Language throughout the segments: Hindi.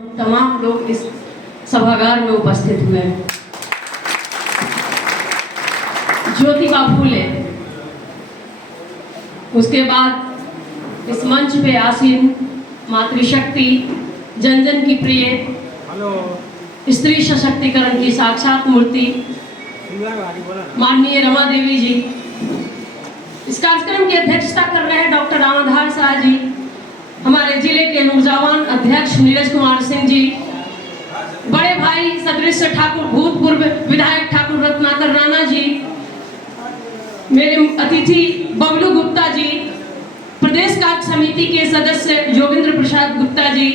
तमाम लोग इस सभागार में उपस्थित हुए हैं। ज्योतिबा फूले, उसके बाद इस मंच पे आसीन मातृशक्ति, जन जन की प्रिय, स्त्री सशक्तिकरण की साक्षात मूर्ति माननीय रमा देवी जी, इस कार्यक्रम की अध्यक्षता कर रहे हैं डॉक्टर रामाधार शाह जी, हमारे जिले के नौजवान अध्यक्ष नीरज कुमार सिंह जी, बड़े भाई सदृश ठाकुर भूतपूर्व विधायक ठाकुर रत्नाकर राणा जी, मेरे अतिथि बबलू गुप्ता जी, प्रदेश कार्य समिति के सदस्य योगेंद्र प्रसाद गुप्ता जी,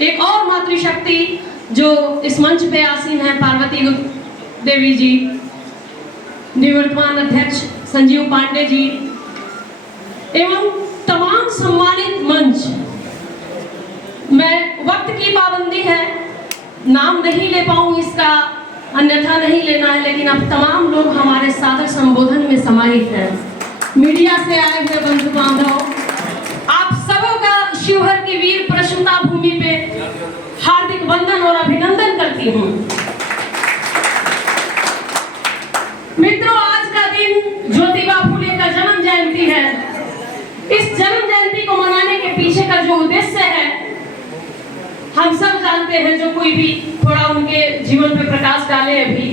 एक और मातृशक्ति जो इस मंच पे आसीन है पार्वती देवी जी, निवर्तमान अध्यक्ष संजीव पांडे जी एवं तमाम सम्मानित मंच। मैं वक्त की पाबंदी है, नाम नहीं ले पाऊं इसका, अन्यथा नहीं लेना है, लेकिन अब तमाम लोग हमारे सादर संबोधन में समाहित हैं। मीडिया से आए हुए बंधु बांधव, आप सबों का शिवहर की वीर प्रसूता भूमि पे हार्दिक वंदन और अभिनंदन करती हूँ। मित्रों, आज का दिन ज्योतिबा फूले का जन्म जयंती है। इस जन्म जयंती को मनाने के पीछे का जो उद्देश्य है हम सब जानते हैं। जो कोई भी थोड़ा उनके जीवन पे प्रकाश डाले अभी,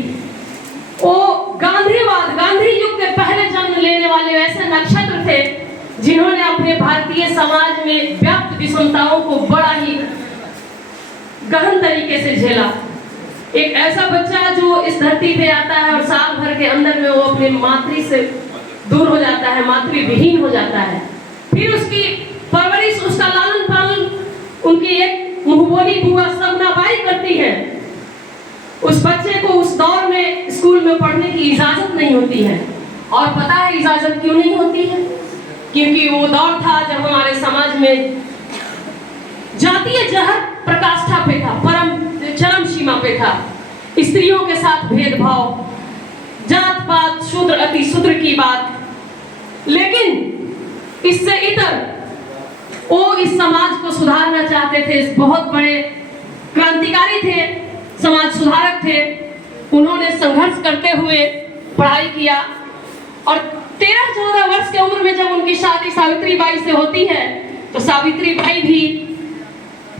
वो गांधीवाद, गांधी युग के पहले जन्म लेने वाले ऐसे नक्षत्र थे जिन्होंने अपने भारतीय समाज में व्याप्त विषमताओं को बड़ा ही गहन तरीके से झेला। एक ऐसा बच्चा जो इस धरती पे आता है और साल भर के अंदर में वो अपने मातृ से दूर हो जाता है, मातृ विहीन हो जाता है। फिर उसकी परवरिश, उसका लालन पालन उनकी एक मुंहबोली बुआ सगुना बाई करती है। उस बच्चे को उस दौर में स्कूल में पढ़ने की इजाजत नहीं होती है। और पता है इजाजत क्यों नहीं होती है? क्योंकि वो दौर था जब हमारे समाज में जातीय जहर प्रकाष्ठा पे था, चरम सीमा पे था। स्त्रियों के साथ भेदभाव, जात पात, शूद्र अति शूद्र की बात। लेकिन इससे इतर वो इस समाज को सुधारना चाहते थे। बहुत बड़े क्रांतिकारी थे, समाज सुधारक थे। उन्होंने संघर्ष करते हुए पढ़ाई किया और 13-14 वर्ष के उम्र में जब उनकी शादी सावित्री बाई से होती है तो सावित्री बाई भी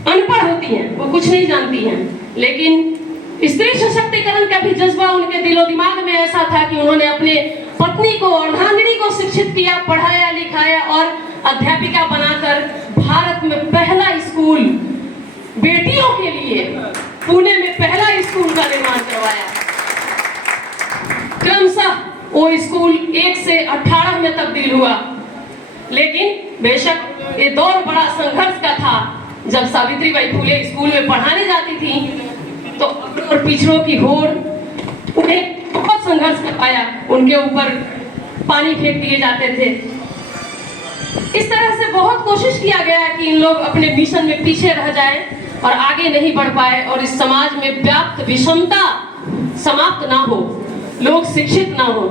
अनपढ़ होती हैं, वो कुछ नहीं जानती हैं। लेकिन स्त्री सशक्तिकरण का भी जज्बा उनके दिलो दिमाग में ऐसा था कि उन्होंने अपने पत्नी को, अर्धांगिनी को शिक्षित किया, पढ़ाया लिखाया और अध्यापिका बनाकर भारत में पहला स्कूल बेटियों के लिए, पुणे में पहला स्कूल का निर्माण करवाया। क्रमशः वो स्कूल 1 से 18 में तब्दील हुआ। लेकिन बेशक ये दौर बड़ा संघर्ष का था। जब सावित्रीबाई फूले स्कूल में पढ़ाने जाती थी तो और पिछड़ों की होड़ उन्हें बहुत संघर्ष करवाया, उनके ऊपर पानी फेंक दिए जाते थे। इस तरह से बहुत कोशिश किया गया कि इन लोग अपने मिशन में पीछे रह जाएं और आगे नहीं बढ़ पाए और इस समाज में व्याप्त विषमता समाप्त ना हो, लोग शिक्षित ना हो।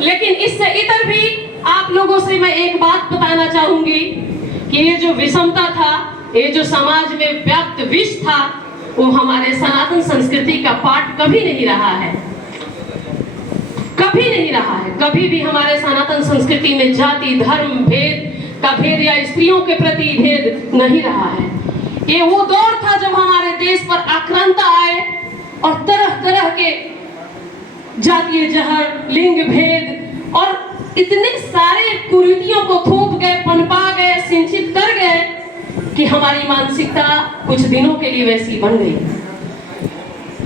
लेकिन इससे इतर भी आप लोगों से मैं एक बात बताना चाहूंगी कि ये जो विषमता था, ये जो समाज में व्याप्त विष था, वो हमारे सनातन संस्कृति का पार्ट कभी नहीं रहा है, कभी नहीं रहा है। कभी भी हमारे सनातन संस्कृति में जाति धर्म भेद का भेद या स्त्रियों के प्रति भेद नहीं रहा है। ये वो दौर था जब हमारे देश पर आक्रांता आए और तरह तरह के जातीय जहर, लिंग भेद और इतने सारे कुरीतियों को थोप गए, पनपा गए, सिंचित कर गए कि हमारी मानसिकता कुछ दिनों के लिए वैसी बन गई।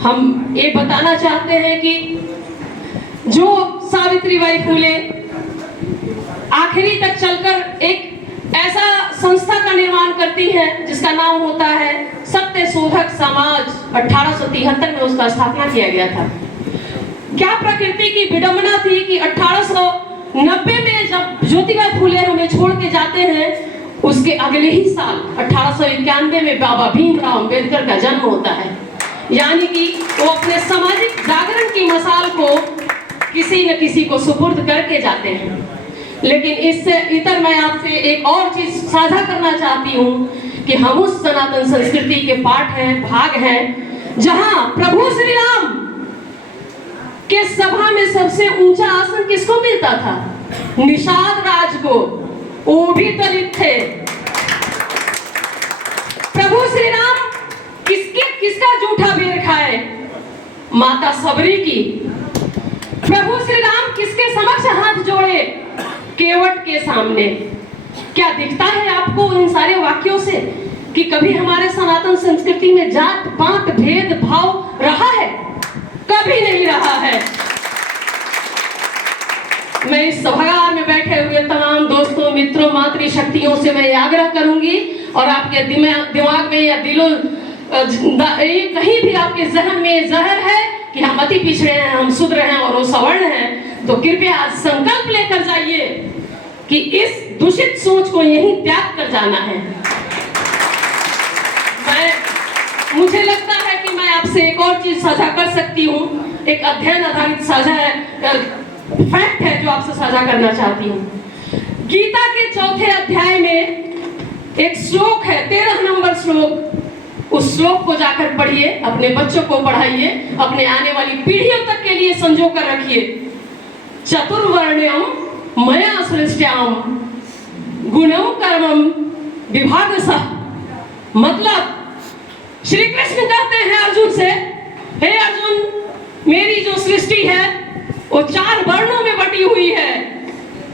हम ये बताना चाहते हैं कि जो सावित्रीबाई फूले आखिरी तक चलकर एक ऐसा संस्था का निर्माण करती है जिसका नाम होता है सत्य शोधक समाज। 1873 में उसका स्थापना किया गया था। क्या प्रकृति की विडंबना थी कि 1890 में जब ज्योतिबा फूले हमें छोड़ के जाते हैं, उसके अगले ही साल 1891 में बाबा भीमराव अंबेडकर का जन्म होता है। यानी कि वो अपने सामाजिक जागरण की मसाल को किसी न किसी को सुपुर्द करके जाते हैं। लेकिन इससे इतर मैं आपसे एक और चीज साझा करना चाहती हूँ कि हम उस सनातन संस्कृति के पार्ट हैं, भाग हैं, जहां प्रभु श्री राम के सभा में सबसे ऊंचा आसन किसको मिलता था? निषाद राज को, वो भी दलित थे। प्रभु श्री राम किसका जूठा बेर खाए? माता सबरी की। प्रभु श्री राम किसके समक्ष हाथ जोड़े? केवट के सामने। क्या दिखता है आपको इन सारे वाक्यों से कि कभी हमारे सनातन संस्कृति में जात पात भेद भाव रहा है? कभी नहीं रहा है। मैं इस सभागार में बैठे हुए तमाम दोस्तों, मित्रों, मातृशक्तियों से मैं आग्रह करूंगी और आपके दिमाग में या दिलों कहीं भी आपके जहन में जहर है कि हम अति पिछड़े हैं, हम शूद्र हैं और वो सवर्ण हैं, तो कृपया आज संकल्प लेकर जाइए कि इस दूषित सोच को यहीं त्याग कर जाना है। मुझे लगता है कि मैं आपसे एक और चीज साझा कर सकती हूँ, एक अध्ययन आधारित साझा फैक्ट है जो आपसे साझा करना चाहती हूँ। गीता के 4थे अध्याय में एक श्लोक है, 13 नंबर श्लोक। उस श्लोक को जाकर पढ़िए, अपने बच्चों को पढ़ाइए, अपने आने वाली पीढ़ियों तक के लिए संजो कर रखिए। चतुर्वर्ण्यम मया सृष्ट्याम गुणम कर्मम विभागसः। मतलब श्री कृष्ण कहते हैं अर्जुन से, हे अर्जुन, मेरी जो सृष्टि है वो 4 वर्णों में बटी हुई है,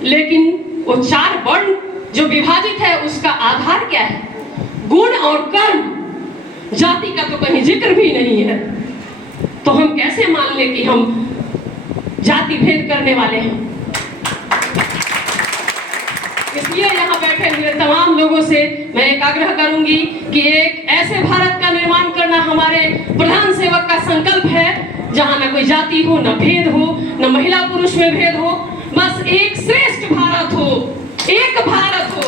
लेकिन वो 4 वर्ण जो विभाजित है उसका आधार क्या है? गुण और कर्म। जाति का तो कहीं जिक्र भी नहीं है। तो हम कैसे मान लें कि हम जाति भेद करने वाले हैं? इसलिए यहाँ बैठे हुए तमाम लोगों से मैं एक आग्रह करूंगी कि एक ऐसे भारत का निर्माण करना हमारे प्रधान सेवक का संकल्प है जहां न कोई जाति हो, न भेद हो, न महिला पुरुष में भेद हो, बस एक श्रेष्ठ भारत हो, एक भारत हो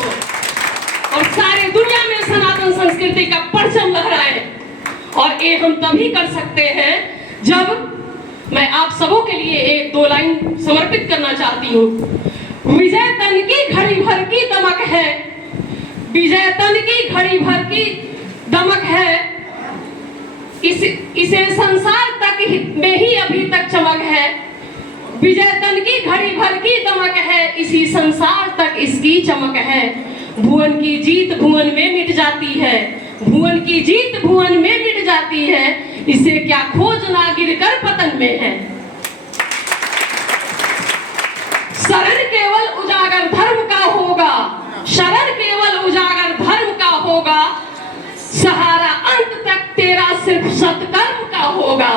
और सारे दुनिया में सनातन संस्कृति का परचम लहराए। और ये हम तभी कर सकते हैं जब मैं आप सबों के लिए 1-2 लाइन समर्पित करना चाहती हूँ। विजय तन की घड़ी भर की दमक है, विजय तन की घड़ी भर की दमक है, इसे संसार तक में ही अभी तक चमक है। विजय तन की घड़ी भर की दमक है, इसी संसार तक इसकी चमक है। भुवन की जीत भुवन में मिट जाती है, भुवन की जीत भुवन में मिट जाती है, इसे क्या खोजना गिरकर पतन में है। शरण केवल उजागर धर्म का होगा, शरण केवल उजागर धर्म का होगा, सहारा अंत तक तेरा सिर्फ सत्कर्म का होगा।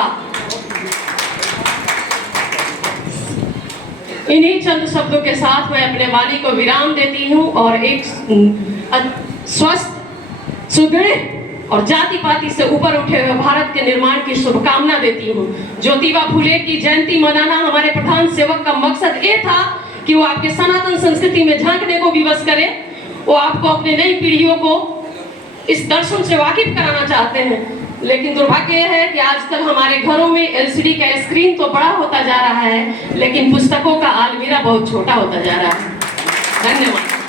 इन्हीं चंद शब्दों के साथ मैं अपने वाणी को विराम देती हूँ और एक स्वस्थ, सुदृढ़ और जाति पाति से ऊपर उठे हुए भारत के निर्माण की शुभकामना देती हूँ। ज्योतिबा फुले की जयंती मनाना हमारे प्रधान सेवक का मकसद ये था कि वो आपके सनातन संस्कृति में झांकने को विवश करे, वो आपको अपने नई पीढ़ियों को इस दर्शन से वाकिफ कराना चाहते हैं। लेकिन दुर्भाग्य यह है कि आजकल हमारे घरों में एलसीडी का स्क्रीन तो बड़ा होता जा रहा है, लेकिन पुस्तकों का अलमीरा बहुत छोटा होता जा रहा है। धन्यवाद।